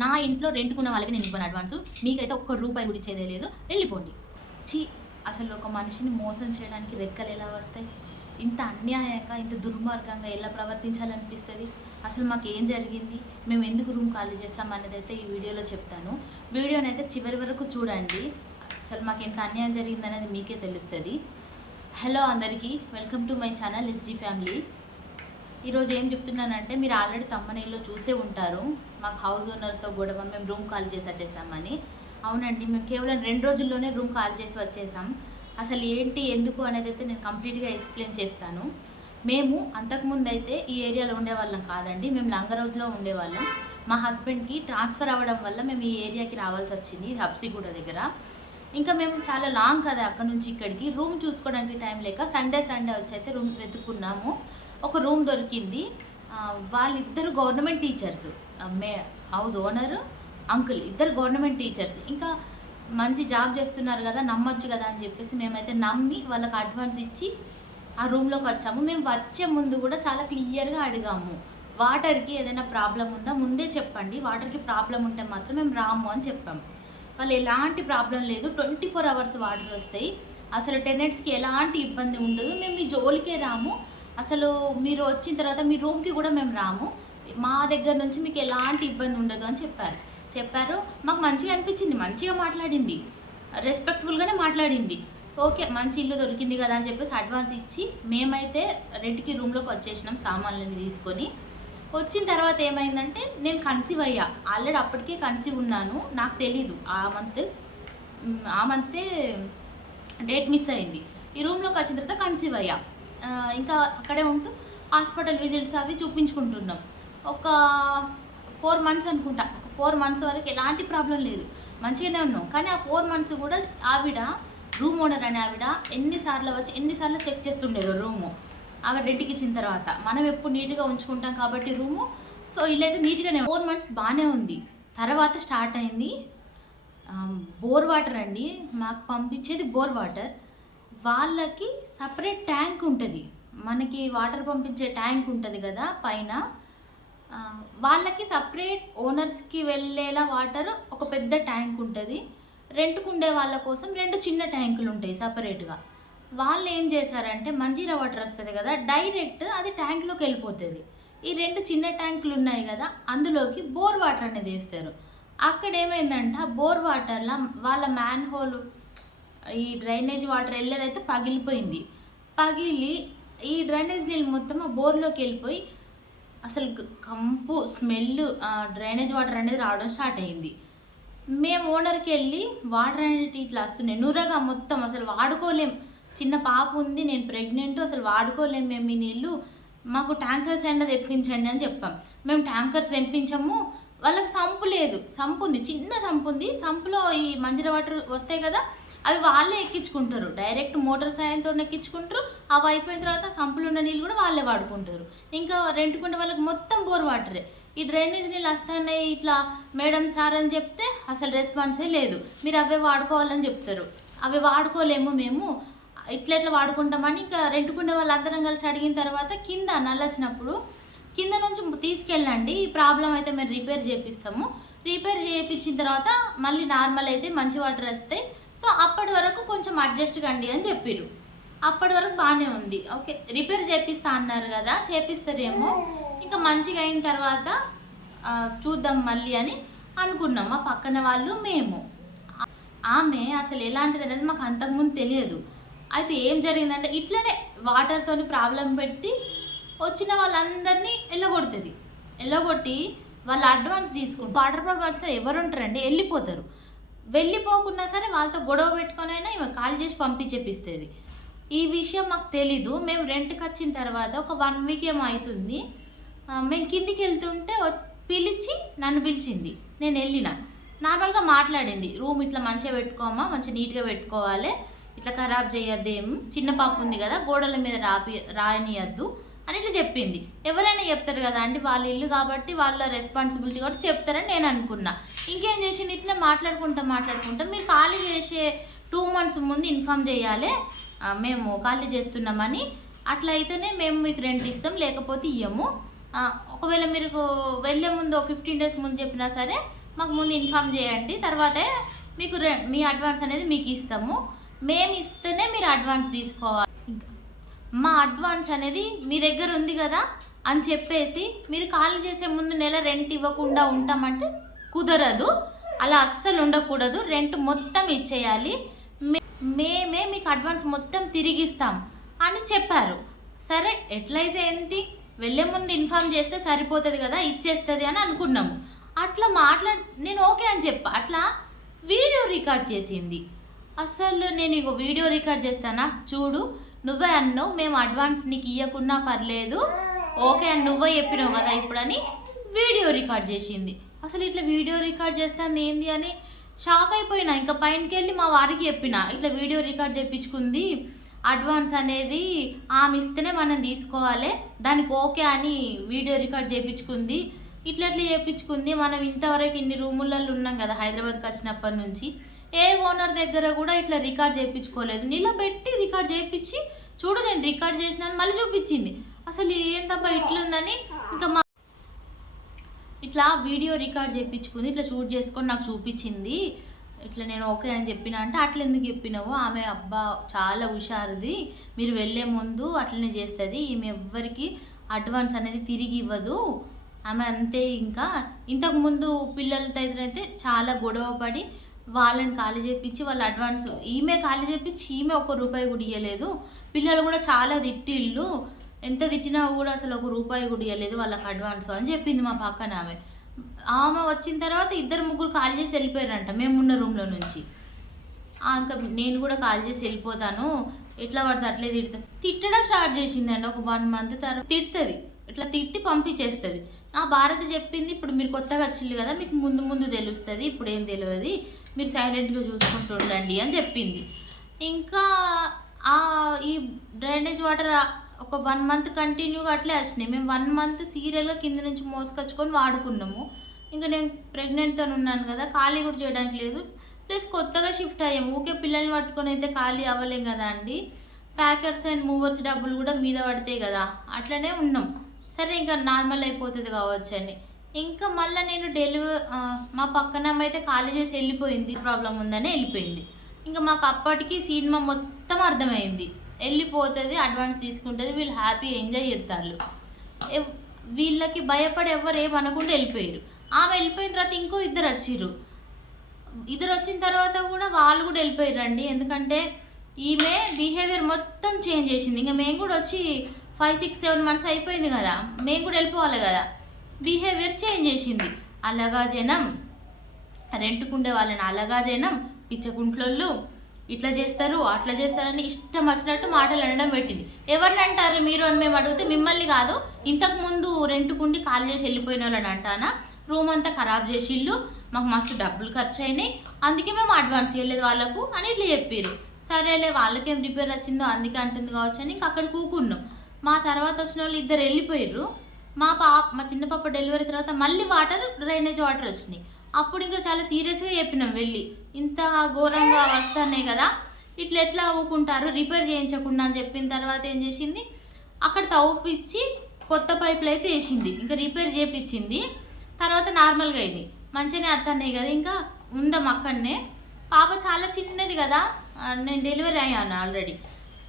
నా ఇంట్లో రెంట్కున్న వాళ్ళకి నేను ఇవ్వను అడ్వాన్స్. మీకైతే ఒక్క రూపాయి కూడా ఇచ్చేదే లేదు, వెళ్ళిపోండి. ఛీ! అసలు ఒక మనిషిని మోసం చేయడానికి రెక్కలు ఎలా వస్తాయి? ఇంత అన్యాయంగా, ఇంత దుర్మార్గంగా ఎలా ప్రవర్తించాలనిపిస్తుంది? అసలు మాకేం జరిగింది, మేము ఎందుకు రూమ్ ఖాళీ చేస్తాం అనేదైతే ఈ వీడియోలో చెప్తాను. వీడియోనైతే చివరి వరకు చూడండి. అసలు మాకు ఎంత అన్యాయం జరిగిందనేది మీకే తెలుస్తుంది. హలో అందరికీ, welcome to my channel SG family. ఈరోజు ఏం చెప్తున్నానంటే, మీరు ఆల్రెడీ తమ్మనేలో చూసే ఉంటారు, మాకు హౌస్ ఓనర్తో గొడవ, మేము రూమ్ ఖాళీ చేసి వచ్చేసామని. అవునండి, మేము కేవలం 2 రోజుల్లోనే రూమ్ ఖాళీ చేసి వచ్చేసాం. అసలు ఏంటి, ఎందుకు అనేది అయితే నేను కంప్లీట్గా ఎక్స్ప్లెయిన్ చేస్తాను. మేము అంతకుముందు అయితే ఈ ఏరియాలో ఉండేవాళ్ళం కాదండి, మేము లంగరోజులో ఉండేవాళ్ళం. మా హస్బెండ్కి ట్రాన్స్ఫర్ అవ్వడం వల్ల మేము ఈ ఏరియాకి రావాల్సి వచ్చింది, హబ్సిగూడ దగ్గర. ఇంకా మేము చాలా లాంగ్ కదా అక్కడ నుంచి ఇక్కడికి, రూమ్ చూసుకోవడానికి టైం లేక సండే వచ్చి అయితే రూమ్ వెతుక్కున్నాము. ఒక రూమ్ దొరికింది. వాళ్ళిద్దరు government teachers, house owner uncle ఇద్దరు గవర్నమెంట్ టీచర్స్. ఇంకా మంచి జాబ్ చేస్తున్నారు కదా, నమ్మొచ్చు కదా అని చెప్పేసి మేమైతే నమ్మి వాళ్ళకి అడ్వాన్స్ ఇచ్చి ఆ రూమ్లోకి వచ్చాము. మేము వచ్చే ముందు కూడా చాలా క్లియర్గా అడిగాము, వాటర్కి ఏదైనా ప్రాబ్లం ఉందా ముందే చెప్పండి, వాటర్కి ప్రాబ్లం ఉంటే మాత్రం మేము రాము అని చెప్పాము. వాళ్ళు ఎలాంటి ప్రాబ్లం లేదు, 24 hours వాటర్ వస్తాయి, అసలు టెనెంట్స్కి ఎలాంటి ఇబ్బంది ఉండదు, మేము మీ జోలికే రాము, అసలు మీరు వచ్చిన తర్వాత మీ రూమ్కి కూడా మేము రాము, మా దగ్గర నుంచి మీకు ఎలాంటి ఇబ్బంది ఉండదు అని చెప్పారు. మాకు మంచిగా అనిపించింది, మంచిగా మాట్లాడింది, రెస్పెక్ట్ఫుల్గానే మాట్లాడింది. ఓకే, మంచి ఇల్లు దొరికింది కదా అని చెప్పేసి అడ్వాన్స్ ఇచ్చి మేమైతే రెంట్కి రూమ్లోకి వచ్చేసినాం సామాన్లని తీసుకొని. వచ్చిన తర్వాత ఏమైందంటే, నేను కన్సీవ్ అయ్యా, ఆల్రెడీ అప్పటికే కన్సీవ్ ఉన్నాను, నాకు తెలీదు. ఆ మంతే డేట్ మిస్ అయింది. ఈ రూమ్లోకి వచ్చిన తర్వాత కన్సీవ్ అయ్యా. ఇంకా అక్కడే ఉంటూ హాస్పిటల్ విజిట్స్ అవి చూపించుకుంటున్నాం. ఒక 4 months అనుకుంటా, 4 months వరకు ఎలాంటి ప్రాబ్లం లేదు, మంచిగానే ఉన్నాం. కానీ ఆ 4 months కూడా ఆవిడ, రూమ్ ఓనర్ అనే ఆవిడ ఎన్నిసార్లు చెక్ చేస్తుండేదో రూము. ఆవిడ రెంట్కి ఇచ్చిన తర్వాత మనం ఎప్పుడు నీట్గా ఉంచుకుంటాం కాబట్టి రూము, సో ఇల్లైతే నీట్గానే 4 months బాగానే ఉంది. తర్వాత స్టార్ట్ అయింది బోర్ వాటర్ అండి, మాకు పంపించేది బోర్ వాటర్. వాళ్ళకి సపరేట్ ట్యాంక్ ఉంటుంది, మనకి వాటర్ పంపించే ట్యాంక్ ఉంటుంది కదా పైన, వాళ్ళకి సపరేట్ ఓనర్స్కి వెళ్ళేలా వాటర్ ఒక పెద్ద ట్యాంక్ ఉంటుంది. రెంట్కు ఉండే వాళ్ళ కోసం 2 చిన్న ట్యాంకులు ఉంటాయి సపరేట్గా. వాళ్ళు ఏం చేశారంటే, మంజీరా వాటర్ వస్తుంది కదా, డైరెక్ట్ అది ట్యాంక్లోకి వెళ్ళిపోతుంది. ఈ 2 చిన్న ట్యాంకులు ఉన్నాయి కదా, అందులోకి బోర్ వాటర్ అనేది వేస్తారు. అక్కడ ఏమైందంటే, ఆ బోర్ వాటర్లో వాళ్ళ మ్యాన్ హోల్, ఈ డ్రైనేజ్ వాటర్ వెళ్ళేదైతే పగిలిపోయింది. పగిలి ఈ డ్రైనేజ్ నీళ్ళు మొత్తం ఆ బోర్లోకి వెళ్ళిపోయి అసలు కంపు స్మెల్, డ్రైనేజ్ వాటర్ అనేది రావడం స్టార్ట్ అయ్యింది. మేము ఓనర్కి వెళ్ళి, వాటర్ అనేది ఇట్లా వస్తున్నాయి నురగా మొత్తం, అసలు వాడుకోలేం, చిన్న పాప ఉంది, నేను ప్రెగ్నెంట్, అసలు వాడుకోలేం మేము ఈ నీళ్ళు, మాకు ట్యాంకర్స్ అయినా తెప్పించండి అని చెప్పాం. మేము ట్యాంకర్స్ తెప్పించాము, వాళ్ళకి సంపు లేదు, సంపు ఉంది, చిన్న సంపు ఉంది, సంపులో ఈ మంజీరా వాటర్ వస్తాయి కదా, అవి వాళ్ళే ఎక్కించుకుంటారు, డైరెక్ట్ మోటార్ సాయంతో ఎక్కించుకుంటారు. అవి అయిపోయిన తర్వాత సంపులు ఉన్న నీళ్ళు కూడా వాళ్ళే వాడుకుంటారు. ఇంకా రెంట్కుంటే వాళ్ళకి మొత్తం బోర్ వాటరే. ఈ డ్రైనేజ్ నీళ్ళు వస్తున్నాయి ఇట్లా మేడం సార్ అని చెప్తే అసలు రెస్పాన్సే లేదు, మీరు అవే వాడుకోవాలని చెప్తారు. అవి వాడుకోలేము మేము, ఇట్లా వాడుకుంటామని ఇంకా రెంట్కుండే వాళ్ళందరం కలిసి అడిగిన తర్వాత, కింద నల్ల వచ్చినప్పుడు కింద నుంచి తీసుకెళ్ళండి, ఈ ప్రాబ్లం అయితే మేము రిపేర్ చేపిస్తాము, రిపేర్ చేయించిన తర్వాత మళ్ళీ నార్మల్ అయితే మంచి వాటర్ వస్తాయి, సో అప్పటి వరకు కొంచెం అడ్జస్ట్ కండి అని చెప్పారు. అప్పటి వరకు బాగానే ఉంది. ఓకే, రిపేర్ చేపిస్తా అన్నారు కదా, చేపిస్తారేమో, ఇంకా మంచిగా అయిన తర్వాత చూద్దాం మళ్ళీ అని అనుకున్నాం. మా పక్కన వాళ్ళు మేము. ఆమె అసలు ఎలాంటిది అనేది మాకు అంతకుముందు తెలియదు. అయితే ఏం జరిగిందంటే, ఇట్లనే వాటర్తోని ప్రాబ్లం పెట్టి వచ్చిన వాళ్ళందరినీ ఎల్లగొట్టి వాళ్ళు అడ్వాన్స్ తీసుకుంటారు. వాటర్ ప్రాబ్లం వస్తే ఎవరు ఉంటారండి, వెళ్ళిపోతారు. వెళ్ళిపోకున్నా సరే వాళ్ళతో గొడవ పెట్టుకొని అయినా ఇవి ఖాళీ చేసి పంపించేపిస్తుంది. ఈ విషయం మాకు తెలీదు. మేము రెంట్కి వచ్చిన తర్వాత ఒక 1 week ఏమో అవుతుంది, మేము కిందికి వెళ్తుంటే నన్ను పిలిచింది. నేను వెళ్ళిన, నార్మల్గా మాట్లాడింది, రూమ్ ఇట్లా మంచిగా పెట్టుకోమా, మంచిగా నీట్గా పెట్టుకోవాలి, ఇట్లా ఖరాబ్ చేయొద్దేం, చిన్న పాప ఉంది కదా, గోడల మీద రాయనియద్దు అని ఇట్లా చెప్పింది. ఎవరైనా చెప్తారు కదా అండి, వాళ్ళ ఇల్లు కాబట్టి వాళ్ళ రెస్పాన్సిబిలిటీ కాబట్టి చెప్తారని నేను అనుకున్నా. ఇంకేం చేసింది, ఇట్లా మాట్లాడుకుంటా మీరు ఖాళీ చేసే 2 months ముందు ఇన్ఫామ్ చేయాలి, మేము ఖాళీ చేస్తున్నామని, అట్లా అయితేనే మేము మీకు రెంట్ ఇస్తాం, లేకపోతే ఇవ్వము, ఒకవేళ మీరు వెళ్ళే ముందు 15 days ముందు చెప్పినా సరే మాకు ముందు ఇన్ఫామ్ చేయండి, తర్వాతే మీకు మీ అడ్వాన్స్ అనేది మీకు ఇస్తాము, మేము ఇస్తేనే మీరు అడ్వాన్స్ తీసుకోవాలి. ఇంకా మా అడ్వాన్స్ అనేది మీ దగ్గర ఉంది కదా అని చెప్పేసి మీరు ఖాళీ చేసే ముందు నెల రెంట్ ఇవ్వకుండా ఉంటామంటే కుదరదు. అలా అస్సలు ఉండకూడదు. రెంట్ మొత్తం ఇచ్చేయాలి, మేమే మీకు అడ్వాన్స్ మొత్తం తిరిగిస్తాం అని చెప్పారు. సరే ఎట్లయితే ఏంటి, వెళ్ళే ముందు ఇన్ఫామ్ చేస్తే సరిపోతుంది కదా, ఇచ్చేస్తుంది అని అనుకున్నాము. అట్లా నేను ఓకే అని చెప్పా. అట్లా వీడియో రికార్డ్ చేసింది. అసలు నేను ఇగో వీడియో రికార్డ్ చేస్తానా, చూడు నువ్వే అన్నావు మేము అడ్వాన్స్ నీకు ఇవ్వకున్నా పర్లేదు, ఓకే అని నువ్వే చెప్పినావు కదా ఇప్పుడని వీడియో రికార్డ్ చేసింది. అసలు ఇట్లా వీడియో రికార్డ్ చేస్తాను ఏంది అని షాక్ అయిపోయినా. ఇంకా పైనకి వెళ్ళి మా వారికి చెప్పిన, ఇట్లా వీడియో రికార్డ్ చేయించుకుంది, అడ్వాన్స్ అనేది ఆమె ఇస్తేనే మనం తీసుకోవాలి, దానికి ఓకే అని వీడియో రికార్డ్ చేయించుకుంది, ఇట్లా చేయించుకుంది. మనం ఇంతవరకు ఇన్ని రూములలో ఉన్నాం కదా హైదరాబాద్కి వచ్చినప్పటి నుంచి, ఏ ఓనర్ దగ్గర కూడా ఇట్లా రికార్డ్ చేయించుకోలేదు. నిలబెట్టి రికార్డ్ చేయించి చూడు నేను రికార్డ్ చేసినాను మళ్ళీ చూపించింది. అసలు ఏంటబ్బా ఇట్లుందని ఇంకా ఇట్లా వీడియో రికార్డ్ చేయించుకుంది, ఇట్లా షూట్ చేసుకొని నాకు చూపించింది. ఇట్లా నేను ఓకే అని చెప్పిన అంటే అట్లా ఎందుకు చెప్పినావు, ఆమె అబ్బా చాలా హుషారుది, మీరు వెళ్ళే ముందు అట్లనే చేస్తుంది, ఈమె ఎవ్వరికి అడ్వాన్స్ అనేది తిరిగి ఇవ్వదు ఆమె అంతే. ఇంకా ఇంతకుముందు పిల్లలతో అయితే చాలా గొడవ పడి వాళ్ళని ఖాళీ చేయించి వాళ్ళ అడ్వాన్స్ ఈమె ఖాళీ చేయించి ఈమె ₹1 కూడా ఇవ్వలేదు. పిల్లలు కూడా చాలా తిట్టిళ్ళు, ఎంత తిట్టినా కూడా అసలు ₹1 కూడా ఇవ్వలేదు వాళ్ళకి అడ్వాన్స్ అని చెప్పింది మా పక్కన ఆమె. ఆమె వచ్చిన తర్వాత 2-3 కాల్ చేసి వెళ్ళిపోయారంట మేమున్న రూమ్లో నుంచి. ఇంకా నేను కూడా కాల్ చేసి వెళ్ళిపోతాను, ఎట్లా పడితే అట్లే తిట్టడం స్టార్ట్ చేసిందండి. ఒక 1 మంత్ తర్వాత తిడుతుంది, ఇట్లా తిట్టి పంపించేస్తుంది. ఆ భారతి చెప్పింది, ఇప్పుడు మీరు కొత్తగా వచ్చింది కదా మీకు ముందు తెలుస్తుంది, ఇప్పుడు ఏం తెలియదు, మీరు సైలెంట్గా చూసుకుంటూ ఉండండి అని చెప్పింది. ఇంకా ఈ డ్రైనేజ్ వాటర్ ఒక 1 మంత్ కంటిన్యూగా అట్లే వచ్చినాయి. మేము 1 మంత్ సీరియల్గా కింద నుంచి మోసుకొచ్చుకొని వాడుకున్నాము. ఇంకా నేను ప్రెగ్నెంట్తో ఉన్నాను కదా, ఖాళీ కూడా చేయడానికి లేదు, ప్లస్ కొత్తగా షిఫ్ట్ అయ్యాము. ఊకే పిల్లల్ని పట్టుకొని అయితే ఖాళీ అవ్వలేం కదా అండి, ప్యాకర్స్ అండ్ మూవర్స్ డబ్బులు కూడా మీద పడతాయి కదా, అట్లనే ఉన్నాం. సరే ఇంకా నార్మల్ అయిపోతుంది కావచ్చు అని ఇంకా మళ్ళీ నేను మా పక్కన అయితే ఖాళీ చేసి వెళ్ళిపోయింది, ప్రాబ్లం ఉందని వెళ్ళిపోయింది. ఇంకా మాకు అప్పటికి సినిమా మొత్తం అర్థమైంది, వెళ్ళిపోతుంది అడ్వాన్స్ తీసుకుంటుంది, వీళ్ళు హ్యాపీ ఎంజాయ్ చేస్తారు, వీళ్ళకి భయపడి ఎవరు ఏమనకుండా వెళ్ళిపోయారు. ఆమె వెళ్ళిపోయిన తర్వాత ఇంకో ఇద్దరు వచ్చిన తర్వాత కూడా వాళ్ళు కూడా వెళ్ళిపోయారండి. ఎందుకంటే ఈమె బిహేవియర్ మొత్తం చేంజ్ చేసింది. ఇంకా మేము కూడా వచ్చి 5-6-7 మంత్స్ అయిపోయింది కదా, మేము కూడా వెళ్ళిపోవాలి కదా, బిహేవియర్ చేంజ్ చేసింది. అలాగా జనం రెంట్కుండే వాళ్ళని అలాగా జనం పిచ్చకుంట్లోళ్ళు ఇట్లా చేస్తారు అట్లా చేస్తారని ఇష్టం వచ్చినట్టు మాటలు అనడం పెట్టింది. ఎవరిని అంటారు మీరు అని మేము అడిగితే మిమ్మల్ని కాదు, ఇంతకుముందు రెంట్కుండి ఖాళీ చేసి వెళ్ళిపోయిన వాళ్ళని అంటానా, రూమ్ అంతా ఖరాబ్ చేసిళ్ళు, మాకు మస్తు డబ్బులు ఖర్చు అయినాయి, అందుకే మేము అడ్వాన్స్ ఇవ్వలేదు వాళ్ళకు అని ఇట్లా చెప్పారు. సరేలే వాళ్ళకేం రిపేర్ వచ్చిందో అందుకే అంటుంది కావచ్చు అని ఇంకా అక్కడ కూకున్నాం. మా తర్వాత వచ్చిన వాళ్ళు 2 వెళ్ళిపోయారు. మా చిన్న పాప డెలివరీ తర్వాత మళ్ళీ డ్రైనేజ్ వాటర్ వచ్చినాయి. అప్పుడు ఇంకా చాలా సీరియస్గా చెప్పినాం వెళ్ళి, ఇంత ఘోరంగా వస్తున్నాయి కదా ఇట్లా ఎట్లా ఊకుంటారు, రిపేర్ చేయించకుండా అని చెప్పిన తర్వాత ఏం చేసింది, అక్కడ తవ్విపించి కొత్త పైపులు అయితే వేసింది, ఇంకా రిపేర్ చేయించింది. తర్వాత నార్మల్గా అయింది, మంచిగానే వస్తున్నాయి కదా, ఇంకా ఉందాం అక్కడనే. పాప చాలా చిన్నది కదా, నేను డెలివరీ అయ్యాను ఆల్రెడీ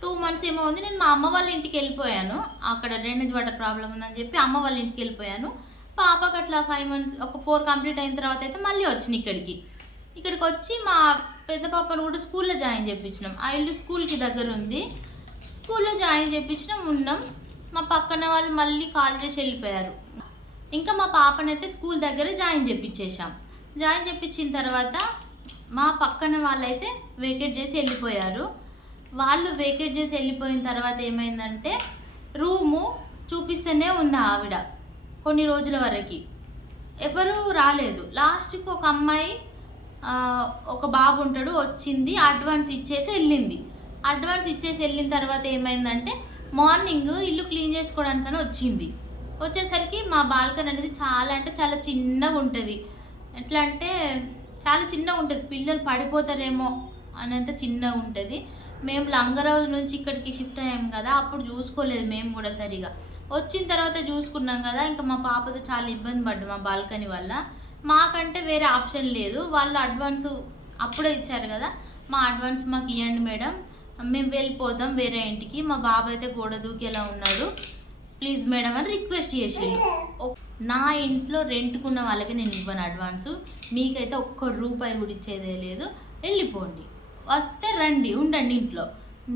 2 మంత్స్ ఏమో ఉంది. నేను మా అమ్మ వాళ్ళ ఇంటికి వెళ్ళిపోయాను, అక్కడ డ్రైనేజ్ వాటర్ ప్రాబ్లం ఉందని చెప్పి అమ్మ వాళ్ళ ఇంటికి వెళ్ళిపోయాను. పాపకు అట్లా 5 మంత్స్ ఒక 4 కంప్లీట్ అయిన తర్వాత అయితే మళ్ళీ వచ్చింది ఇక్కడికి వచ్చి మా పెద్ద పాపను కూడా స్కూల్లో జాయిన్ చేయించినాం. ఆ ఇల్లు స్కూల్కి దగ్గర ఉంది, స్కూల్లో జాయిన్ చేయించినాం, ఉన్నాం. మా పక్కన వాళ్ళు మళ్ళీ కాల్ చేసి వెళ్ళిపోయారు. ఇంకా మా పాపనైతే స్కూల్ దగ్గర జాయిన్ చేయించేసాం. జాయిన్ చేయించిన తర్వాత మా పక్కన వాళ్ళైతే వేకేట్ చేసి వెళ్ళిపోయారు. వాళ్ళు వేకేట్ చేసి వెళ్ళిపోయిన తర్వాత ఏమైందంటే రూము చూపిస్తూనే ఉంది ఆవిడ కొన్ని రోజుల వరకు, ఎవరు రాలేదు. లాస్ట్కి ఒక అమ్మాయి ఒక బాబు ఉంటాడు వచ్చింది, అడ్వాన్స్ ఇచ్చేసి వెళ్ళింది. అడ్వాన్స్ ఇచ్చేసి వెళ్ళిన తర్వాత ఏమైందంటే మార్నింగ్ ఇల్లు క్లీన్ చేసుకోవడానికని వచ్చింది. వచ్చేసరికి మా బాల్కనీ అనేది చాలా అంటే చాలా చిన్నగా ఉంటుంది. ఎట్లా అంటే చాలా చిన్నగా ఉంటుంది, పిల్లలు పడిపోతారేమో అనేంత చిన్నగా ఉంటుంది. మేము లంగరాజు నుంచి ఇక్కడికి షిఫ్ట్ అయ్యాం కదా, అప్పుడు చూసుకోలేదు మేము కూడా సరిగా. వచ్చిన తర్వాత చూసుకున్నాం కదా, ఇంకా మా పాపతో చాలా ఇబ్బంది పడ్డాం మా బాల్కనీ వల్ల. మాకంటే వేరే ఆప్షన్ లేదు. వాళ్ళు అడ్వాన్స్ అప్పుడే ఇచ్చారు కదా, మా అడ్వాన్స్ మాకు ఇవ్వండి మేడం, మేము వెళ్ళిపోతాం వేరే ఇంటికి, మా బాబు అయితే గోడ దూకేలా ఉన్నాడు, ప్లీజ్ మేడం అని రిక్వెస్ట్ చేసిండు. నా ఇంట్లో రెంట్కున్న వాళ్ళకి నేను ఇవ్వను అడ్వాన్సు, మీకైతే ఒక్క రూపాయి కూడా ఇచ్చేదే లేదు, వెళ్ళిపోండి, వస్తే రండి ఉండండి ఇంట్లో,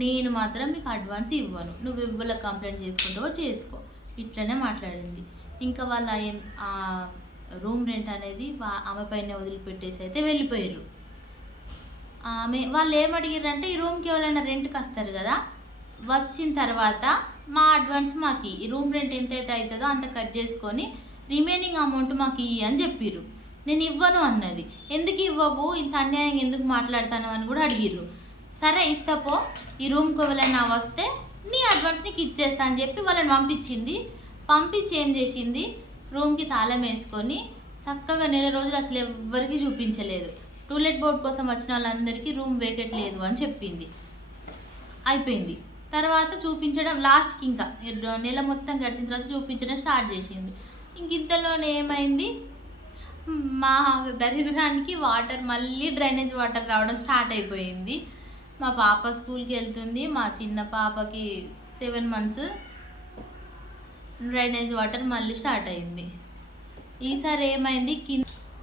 నేను మాత్రం మీకు అడ్వాన్స్ ఇవ్వను, నువ్వు ఇవ్వలకు కంప్లైంట్ చేసుకుంటావో చేసుకో, ఇట్లనే మాట్లాడింది. ఇంకా వాళ్ళ రూమ్ రెంట్ అనేది ఆమె పైన వదిలిపెట్టేసి అయితే వెళ్ళిపోయారు. వాళ్ళు ఏమడిగారంటే, ఈ రూమ్కి ఎవరైనా రెంట్కి వస్తారు కదా, వచ్చిన తర్వాత మా అడ్వాన్స్ మాకు ఈ రూమ్ రెంట్ ఎంతైతే అవుతుందో అంత కట్ చేసుకొని రిమైనింగ్ అమౌంట్ మాకు ఇయ్యి అని చెప్పిర్రు. నేను ఇవ్వను అన్నది. ఎందుకు ఇవ్వవు, ఇంత అన్యాయంగా ఎందుకు మాట్లాడతాను అని కూడా అడిగిర్రు. సరే ఇస్తాపో, ఈ రూమ్కి ఎవరైనా వస్తే నీ అడ్వాన్స్ నీకు ఇచ్చేస్తా అని చెప్పి వాళ్ళని పంపించి ఏం చేసింది, రూమ్కి తాళం వేసుకొని చక్కగా నెల రోజులు అసలు ఎవ్వరికి చూపించలేదు. టూలెట్ బోర్డ్ కోసం వచ్చిన వాళ్ళందరికీ రూమ్ వేకెట్ లేదు అని చెప్పింది. అయిపోయింది. తర్వాత చూపించడం లాస్ట్కి ఇంకా నెల మొత్తం గడిచిన తర్వాత చూపించడం స్టార్ట్ చేసింది. ఇంక ఇంతలోనే ఏమైంది, మా దరిద్రానికి మళ్ళీ డ్రైనేజ్ వాటర్ రావడం స్టార్ట్ అయిపోయింది. మా పాప స్కూల్కి వెళ్తుంది, మా చిన్న పాపకి 7 months, డ్రైనేజ్ వాటర్ మళ్ళీ స్టార్ట్ అయింది. ఈసారి ఏమైంది,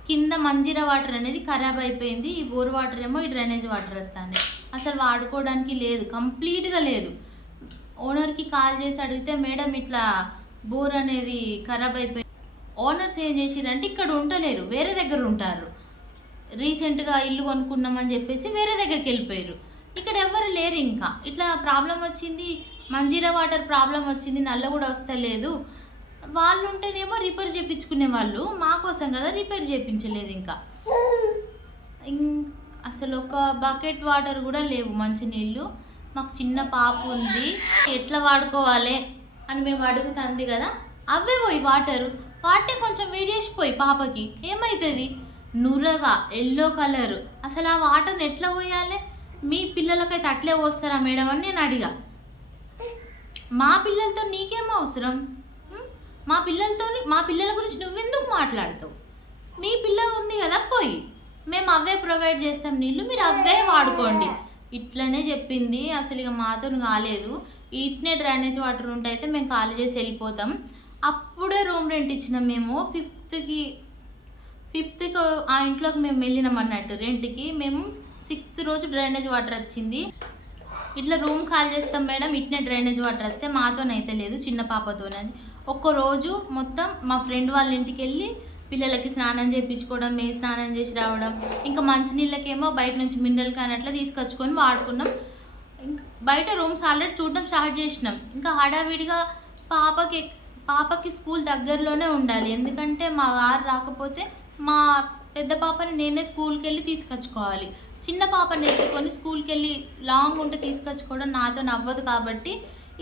కింద మంజీరా వాటర్ అనేది ఖరాబ్ అయిపోయింది, ఈ బోర్ వాటర్ ఏమో ఈ డ్రైనేజ్ వాటర్ వస్తుంది, అసలు వాడుకోవడానికి లేదు, కంప్లీట్గా లేదు. ఓనర్కి కాల్ చేసి అడిగితే, మేడం ఇట్లా బోర్ అనేది ఖరాబ్ అయిపోయింది. ఓనర్స్ ఏం చేసిరంటే, ఇక్కడ ఉండలేరు, వేరే దగ్గర ఉంటారు, రీసెంట్గా ఇల్లు కొనుక్కున్నామని చెప్పేసి వేరే దగ్గరికి వెళ్ళిపోయారు, ఇక్కడ ఎవరు లేరు. ఇంకా ఇట్లా ప్రాబ్లం వచ్చింది, మంజీరా వాటర్ ప్రాబ్లం వచ్చింది, నల్ల కూడా వస్తలేదు, వాళ్ళు ఉంటేనేమో రిపేర్ చేయించుకునే వాళ్ళు, మా కోసం కదా రిపేర్ చేయించలేదు. ఇంకా అసలు ఒక బకెట్ వాటర్ కూడా లేవు, మంచినీళ్ళు. మాకు చిన్న పాప ఉంది, ఎట్లా వాడుకోవాలి అని మేము అడుగుతుంది కదా, అవే పోయి వాటే కొంచెం వేడేసిపోయి పాపకి ఏమవుతుంది, నురగా ఎల్లో కలరు, అసలు ఆ వాటర్ని ఎట్లా పోయాలి, మీ పిల్లలకైతే అట్లే పోస్తారా మేడం అని నేను అడిగా. మా పిల్లలతో నీకేమో అవసరం, మా పిల్లల గురించి నువ్వెందుకు మాట్లాడతావు, మీ పిల్ల ఉంది కదా పోయి, మేము అవే ప్రొవైడ్ చేస్తాం నీళ్ళు, మీరు అవే వాడుకోండి, ఇట్లనే చెప్పింది. అసలు ఇక మాతో కాలేదు, ఇట్నే డ్రైనేజ్ వాటర్ ఉంటే మేము ఖాళీ చేసి వెళ్ళిపోతాం. అప్పుడే రూమ్ రెంట్ ఇచ్చినాం మేము, ఫిఫ్త్కి ఆ ఇంట్లోకి మేము వెళ్ళినాం అన్నట్టు రెంట్కి. మేము 6th రోజు డ్రైనేజ్ వాటర్ వచ్చింది. ఇట్లా రూమ్ ఖాళీ చేస్తాం మేడం, ఇట్నే డ్రైనేజ్ వాటర్ వస్తే, మాతోనైతే లేదు, చిన్న పాపతోనే. ఒక్కరోజు మొత్తం మా ఫ్రెండ్ వాళ్ళ ఇంటికి వెళ్ళి పిల్లలకి స్నానం చేయించుకోవడం, మేము స్నానం చేసి రావడం, ఇంకా మంచినీళ్ళకేమో బయట నుంచి మినరల్ క్యాన్ అట్లా తీసుకొచ్చుకొని వాడుకున్నాం. ఇంకా బయట రూమ్స్ ఆల్రెడీ చూడడం స్టార్ట్ చేసినాం. ఇంకా హడావిడిగా పాపకి స్కూల్ దగ్గరలోనే ఉండాలి, ఎందుకంటే మా వారు రాకపోతే మా పెద్ద పాపని నేనే స్కూల్కి వెళ్ళి తీసుకొచ్చుకోవాలి, చిన్న పాపని ఎత్తుకొని స్కూల్కి వెళ్ళి లాంగ్ ఉంటే తీసుకొచ్చుకోవడం నాతో అవ్వదు. కాబట్టి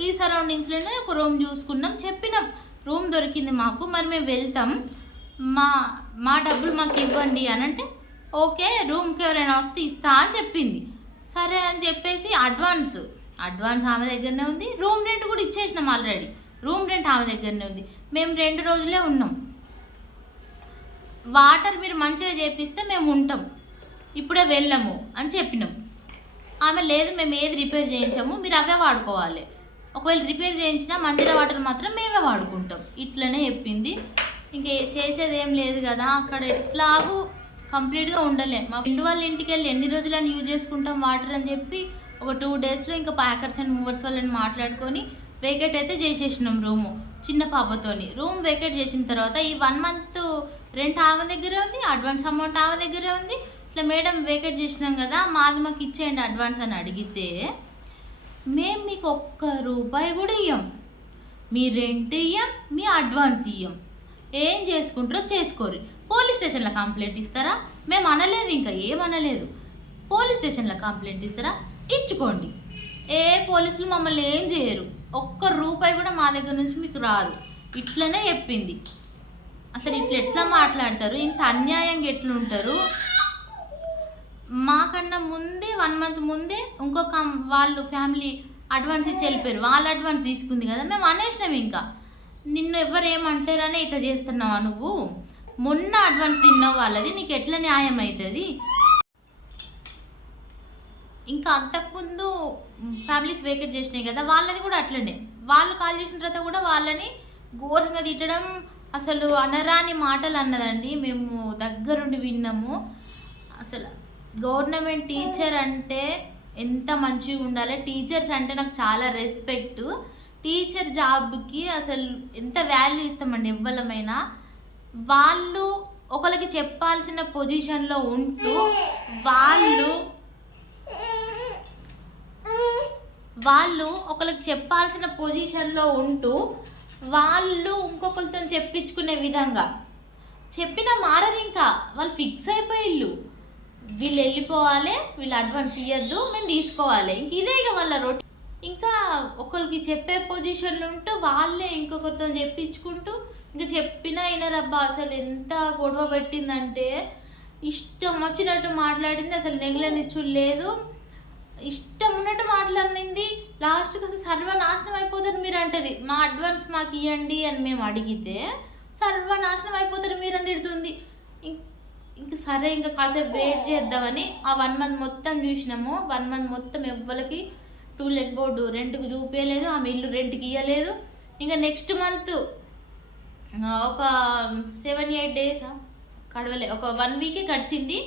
ఈ సరౌండింగ్స్లోనే ఒక రూమ్ చూసుకున్నాం, చెప్పినాం రూమ్ దొరికింది మాకు, మరి మేము వెళ్తాం, మా డబ్బులు మాకు ఇవ్వండి అని అంటే, ఓకే రూమ్కి ఎవరైనా వస్తే ఇస్తా అని చెప్పింది. సరే అని చెప్పేసి అడ్వాన్స్ ఆమె దగ్గరనే ఉంది, రూమ్ రెంట్ కూడా ఇచ్చేసినాం ఆల్రెడీ, రూమ్ రెంట్ ఆమె దగ్గరనే ఉంది. మేము 2 రోజులే ఉన్నాం. వాటర్ మీరు మంచిగా చేపిస్తే మేము ఉంటాం, ఇప్పుడే వెళ్ళము అని చెప్పినాం. ఆమె లేదు మేము ఏది రిపేర్ చేయించాము, మీరు అవే వాడుకోవాలి, ఒకవేళ రిపేర్ చేయించినా మంజీరా వాటర్ మాత్రం మేమే వాడుకుంటాం, ఇట్లనే చెప్పింది. ఇంకే చేసేది ఏం లేదు కదా, అక్కడ ఎట్లాగూ కంప్లీట్గా ఉండలేం. మా ఫ్రెండ్ వాళ్ళ ఇంటికి వెళ్ళి ఎన్ని రోజులని యూజ్ చేసుకుంటాం వాటర్ అని చెప్పి ఒక 2 డేస్లో ఇంకా ప్యాకర్స్ అండ్ మూవర్స్ వాళ్ళని మాట్లాడుకొని వేకేట్ అయితే చేసేసినాం రూము, చిన్న పాపతోని. రూమ్ వేకేట్ చేసిన తర్వాత ఈ 1 month రెంట్ ఆమె దగ్గరే ఉంది, అడ్వాన్స్ అమౌంట్ ఆమె దగ్గరే ఉంది. ఇట్లా మేడం వేకేట్ చేసినాం కదా, మాది మాకు ఇచ్చేయండి అడ్వాన్స్ అని అడిగితే, మేము మీకు ఒక్క రూపాయి కూడా ఇవ్వం, మీ రెంట్ ఇవ్వం, మీ అడ్వాన్స్ ఇవ్వం, ఏం చేసుకుంటారో చేసుకోరు. పోలీస్ స్టేషన్లో కంప్లైంట్ ఇస్తారా, మేము అనలేదు, ఇంకా ఏమనలేదు, పోలీస్ స్టేషన్లో కంప్లైంట్ ఇస్తారా, ఇచ్చుకోండి, ఏ పోలీసులు మమ్మల్ని ఏం చేయరు, ఒక్క రూపాయి కూడా మా దగ్గర నుంచి మీకు రాదు, ఇట్లనే చెప్పింది. అసలు ఇట్లా ఎట్లా మాట్లాడతారు, ఇంత అన్యాయంగా ఎట్లుంటారు. మాకన్నా ముందే 1 month ముందే ఇంకొక వాళ్ళు ఫ్యామిలీ అడ్వాన్స్ ఇచ్చి వెళ్ళిపోయారు, వాళ్ళ అడ్వాన్స్ తీసుకుంది కదా, మేము అనేసినాం ఇంకా నిన్ను ఎవరు ఏమంటారనే ఇట్లా చేస్తున్నావా నువ్వు, మొన్న అడ్వాన్స్ తిన్నావు వాళ్ళది, నీకు ఎట్లా న్యాయం అవుతుంది? ఇంకా అంతకుముందు ఫ్యామిలీస్ వేకెట్ చేసినాయి కదా, వాళ్ళది కూడా అట్లనే. వాళ్ళు కాల్ చేసిన తర్వాత కూడా వాళ్ళని ఘోరంగా తిట్టడం, అసలు అనరాని మాటలు అన్నదండి. మేము దగ్గరుండి విన్నాము. అసలు గవర్నమెంట్ టీచర్ అంటే ఎంత మంచిగా ఉండాలి. టీచర్స్ అంటే నాకు చాలా రెస్పెక్ట్. టీచర్ జాబ్కి అసలు ఎంత వాల్యూ ఇస్తామండి ఎవ్వరమైనా. వాళ్ళు ఒకరికి చెప్పాల్సిన పొజిషన్లో ఉంటూ వాళ్ళు ఒకరికి చెప్పాల్సిన పొజిషన్లో ఉంటూ వాళ్ళు ఇంకొకరితో చెప్పించుకునే విధంగా చెప్పినా మారరు. ఇంకా వాళ్ళు ఫిక్స్ అయిపోయిళ్ళు, వీళ్ళు వెళ్ళిపోవాలి, వీళ్ళు అడ్వాన్స్ ఇవ్వద్దు, మేము తీసుకోవాలి. ఇంక ఇదే ఇక వాళ్ళ రొటీన్. ఇంకా ఒకరికి చెప్పే పొజిషన్లు ఉంటూ వాళ్ళే ఇంకొకరితో చెప్పించుకుంటూ ఇంకా చెప్పినా వినరబ్బా. అసలు ఎంత గొడవ పెట్టిందంటే ఇష్టం వచ్చినట్టు మాట్లాడింది. అసలు నెగలనిచ్చు లేదు, ఇష్టం ఉన్నట్టు మాట్లాడింది. లాస్ట్కి అసలు సర్వనాశనం అయిపోతారు మీరు అంటది. మా అడ్వాన్స్ మాకు ఇవ్వండి అని మేము అడిగితే సర్వనాశనం అయిపోతారు మీరు అని తిడుతుంది. ఇంక సరే ఇంకా కాసేపు వెయిట్ చేద్దామని ఆ 1 month మొత్తం చూసినాము. 1 month మొత్తం ఎవ్వరికి టూలెట్ బోర్డు రెంట్కి చూపించలేదు, ఆమె ఇల్లు రెంట్కి ఇవ్వలేదు. ఇంకా నెక్స్ట్ మంత్ ఒక 7-8 days కడవలే, ఒక 1 week గడిచింది.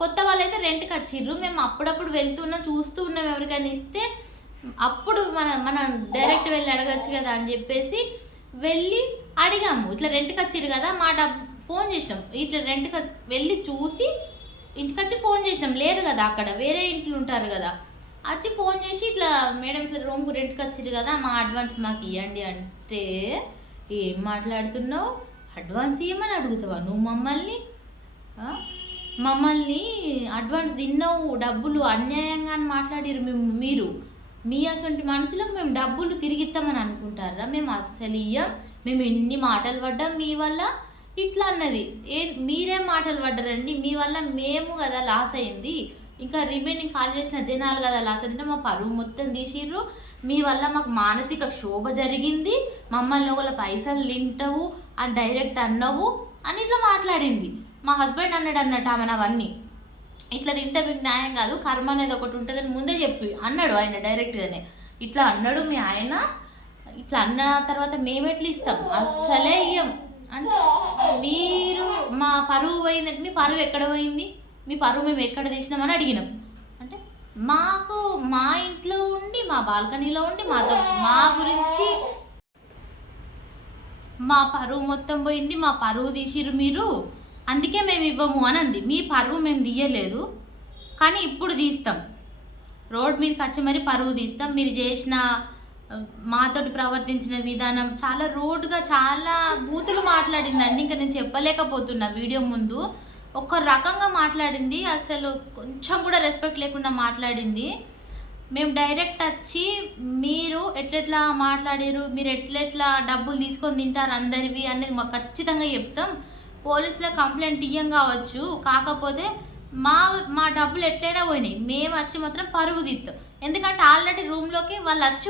కొత్త వాళ్ళైతే రెంట్కి వచ్చిర్రు. మేము అప్పుడప్పుడు వెళ్తున్నాం, చూస్తూ ఉన్నాం. ఎవరికైనా ఇస్తే అప్పుడు మనం డైరెక్ట్ వెళ్ళి అడగచ్చు కదా అని చెప్పేసి వెళ్ళి అడిగాము. ఇట్లా రెంట్కి వచ్చిర్రు కదా, మా ఫోన్ చేసినాం. ఇట్లా రెంట్కి వెళ్ళి చూసి ఇంటికి వచ్చి ఫోన్ చేసినాం. లేరు కదా అక్కడ, వేరే ఇంట్లో ఉంటారు కదా. వచ్చి ఫోన్ చేసి ఇట్లా మేడం ఇట్లా రూమ్కి రెంట్కి వచ్చిర్రు కదా, మా అడ్వాన్స్ మాకు ఇవ్వండి అంటే, ఏం మాట్లాడుతున్నావు? అడ్వాన్స్ ఇవ్వమని అడుగుతావా నువ్వు మమ్మల్ని అడ్వాన్స్ తిన్నావు, డబ్బులు అన్యాయంగా అని మాట్లాడిరు మీరు. మీ అసంటి మనుషులకు మేము డబ్బులు తిరిగిస్తామని అనుకుంటారా? మేము అస్సలు ఇయ్యం, మేము ఎన్ని మాటలు పడ్డాం మీ వల్ల ఇట్లా అన్నది. మీరేం మాటలు పడ్డారండి? మీ వల్ల మేము కదా లాస్ అయింది, ఇంకా రిమైనింగ్ కాల్ చేసిన జనాలు కదా లాస్ అంటే మా పరువు మొత్తం తీసిర్రు. మీ వల్ల మాకు మానసిక శోభ జరిగింది, మమ్మల్ని ఒకళ్ళ పైసలు తింటావు అని డైరెక్ట్ అన్నవు అని ఇట్లా మాట్లాడింది. మా హస్బెండ్ అన్నాడు అన్నట్టు ఆమె అవన్నీ ఇట్లా తింటే మీకు న్యాయం కాదు, కర్మ అనేది ఒకటి ఉంటుందని ముందే చెప్పి అన్నాడు ఆయన డైరెక్ట్గానే. ఇట్లా అన్నాడు మీ ఆయన. ఇట్లా అన్న తర్వాత మేము ఎట్లా ఇస్తాం? అస్సలే ఇయ్యం. అంటే మీరు మా పరువు పోయిందంటే మీ పరువు ఎక్కడ పోయింది? మీ పరువు మేము ఎక్కడ తీసినామని అడిగినాం. అంటే మాకు మా ఇంట్లో ఉండి మా బాల్కనీలో ఉండి మా గురించి మా పరువు మొత్తం పోయింది, మా పరువు తీసిరు మీరు, అందుకే మేము ఇవ్వము అని అంది. మీ పరువు మేము తీయలేదు, కానీ ఇప్పుడు తీస్తాం. రోడ్ మీదకి వచ్చి మరి పరువు తీస్తాం. మీరు చేసిన మాతోటి ప్రవర్తించిన విధానం చాలా రోడ్గా చాలా బూతులు మాట్లాడిందండి. ఇంకా నేను చెప్పలేకపోతున్నా వీడియో ముందు. ఒక రకంగా మాట్లాడింది, అసలు కొంచెం కూడా రెస్పెక్ట్ లేకుండా మాట్లాడింది. మేము డైరెక్ట్ వచ్చి మీరు ఎట్లెట్లా మాట్లాడారు, మీరు ఎట్లెట్లా డబ్బులు తీసుకొని తింటారు అందరివి అనేది మాకు ఖచ్చితంగా చెప్తాం. పోలీసులో కంప్లైంట్ ఇయ్యం కావచ్చు, కాకపోతే మా డబ్బులు ఎట్లయినా పోయినాయి, మేము వచ్చి మాత్రం పరువు తీస్తాం. ఎందుకంటే ఆల్రెడీ రూమ్లోకి వాళ్ళు వచ్చి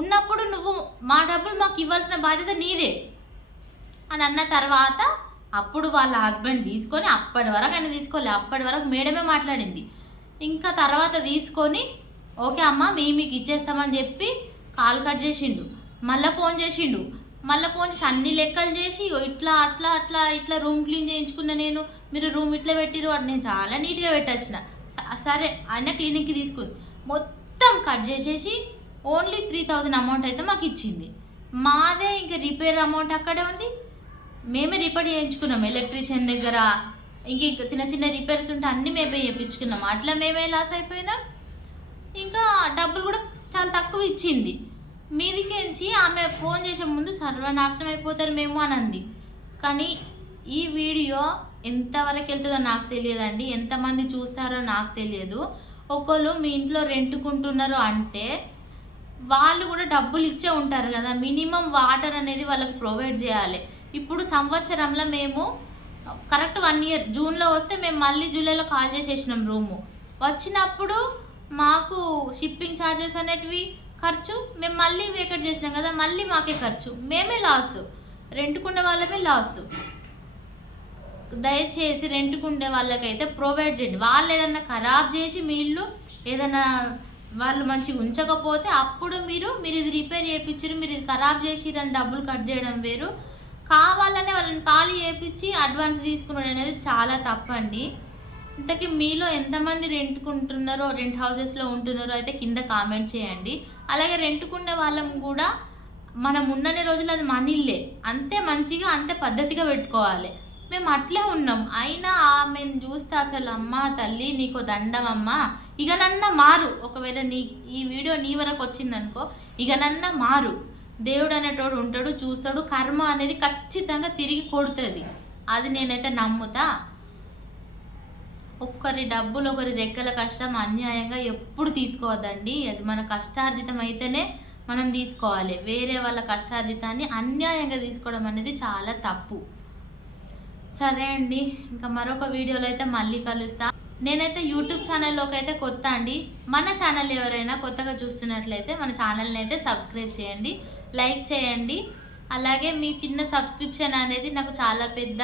ఉన్నప్పుడు నువ్వు మా డబ్బులు మాకు ఇవ్వాల్సిన బాధ్యత నీదే అని అన్న తర్వాత అప్పుడు వాళ్ళ హస్బెండ్ తీసుకొని, అప్పటి వరకు ఆయన తీసుకోలే, అప్పటి వరకు మేడమే మాట్లాడింది. ఇంకా తర్వాత తీసుకొని ఓకే అమ్మ మీకు ఇచ్చేస్తామని చెప్పి కాల్ కట్ చేసిండు. మళ్ళీ ఫోన్ చేసి అన్ని లెక్కలు చేసి ఇట్లా అట్లా అట్లా ఇట్లా రూమ్ క్లీన్ చేయించుకున్నా నేను, మీరు రూమ్ ఇట్లా పెట్టిరు అని నేను చాలా నీట్గా పెట్టొచ్చిన. సరే ఆయన క్లీనిక్కి తీసుకుంది, మొత్తం కట్ చేసేసి ఓన్లీ 3000 అమౌంట్ అయితే మాకు ఇచ్చింది. మాదే ఇంకా రిపేర్ అమౌంట్ అక్కడే ఉంది, మేమే రిపేర్ చేయించుకున్నాం ఎలక్ట్రీషియన్ దగ్గర. ఇంకా చిన్న చిన్న రిపేర్స్ ఉంటే అన్నీ మేమే చేయించుకున్నాం. అట్లా మేమే లాస్ అయిపోయినాం. ఇంకా డబ్బులు కూడా చాలా తక్కువ ఇచ్చింది. మీదికించి ఆమె ఫోన్ చేసే ముందు సర్వనాశనం అయిపోతారు మేము అని అంది. కానీ ఈ వీడియో ఎంతవరకు వెళ్తుందో నాకు తెలియదండి, ఎంతమంది చూస్తారో నాకు తెలియదు. ఒకళ్ళు మీ ఇంట్లో రెంట్కుంటున్నారు అంటే వాళ్ళు కూడా డబ్బులు ఇచ్చే ఉంటారు కదా, మినిమం వాటర్ అనేది వాళ్ళకి ప్రొవైడ్ చేయాలి. ఇప్పుడు సంవత్సరంలో మేము కరెక్ట్ 1 year జూన్లో వస్తే మేము మళ్ళీ జూలైలో కాల్ చేసేసినాం రూము. వచ్చినప్పుడు మాకు షిప్పింగ్ ఛార్జెస్ అనేటివి ఖర్చు, మేము మళ్ళీ వేకెట్ చేసినాం కదా, మళ్ళీ మాకే ఖర్చు, మేమే లాస్, రెంట్కున్న వాళ్ళమే లాస్. దయచేసి రెంట్కు ఉండే వాళ్ళకైతే ప్రొవైడ్ చేయండి. వాళ్ళు ఏదన్నా ఖరాబ్ చేసి మీ ఇల్లు ఏదైనా వాళ్ళు మంచిగా ఉంచకపోతే అప్పుడు మీరు ఇది రిపేర్ చేయించారు, మీరు ఇది ఖరాబ్ చేసిరని డబ్బులు కట్ చేయడం వేరు. కావాలనే వాళ్ళని ఖాళీ చేయించి అడ్వాన్స్ తీసుకున్నాడు అనేది చాలా తప్పండి. ఇంతకీ మీలో ఎంతమంది రెంట్కుంటున్నారో, రెంట్ హౌసెస్లో ఉంటున్నారో అయితే కింద కామెంట్ చేయండి. అలాగే రెంట్కుండే వాళ్ళం కూడా మనం ఉన్నన్ని రోజులు అది మన ఇల్లే, అంతే మంచిగా అంతే పద్ధతిగా పెట్టుకోవాలి. మేము అట్లే ఉన్నాం. అయినా ఆమెను చూస్తే అసలు అమ్మ తల్లి నీకు దండం అమ్మ, ఇకనన్నా మారు. ఒకవేళ ఈ వీడియో నీ వరకు వచ్చిందనుకో, ఇకనన్నా మారు. దేవుడు అనేటోడు ఉంటాడు, చూస్తాడు. కర్మ అనేది ఖచ్చితంగా తిరిగి కొడుతుంది, అది నేనైతే నమ్ముతా. ఒకరి డబ్బులు ఒకరి రెక్కల కష్టం అన్యాయంగా ఎప్పుడు తీసుకోవద్దండి. అది మన కష్టార్జితం అయితేనే మనం తీసుకోవాలి. వేరే వాళ్ళ కష్టార్జితాన్ని అన్యాయంగా తీసుకోవడం అనేది చాలా తప్పు. సరే అండి, ఇంకా మరొక వీడియోలో అయితే మళ్ళీ కలుస్తా. నేనైతే యూట్యూబ్ ఛానల్లోకి అయితే కొత్త అండి. మన ఛానల్ ఎవరైనా కొత్తగా చూస్తున్నట్లయితే మన ఛానల్ని అయితే సబ్స్క్రైబ్ చేయండి, లైక్ చేయండి. అలాగే మీ చిన్న సబ్స్క్రిప్షన్ అనేది నాకు చాలా పెద్ద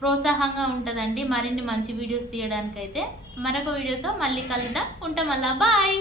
ప్రోత్సాహంగా ఉంటుందండి మరిన్ని మంచి వీడియోస్ తీయడానికైతే. మరొక వీడియోతో మళ్ళీ కలుద్దాం. ఉంటాం. మళ్ళీ బాయ్.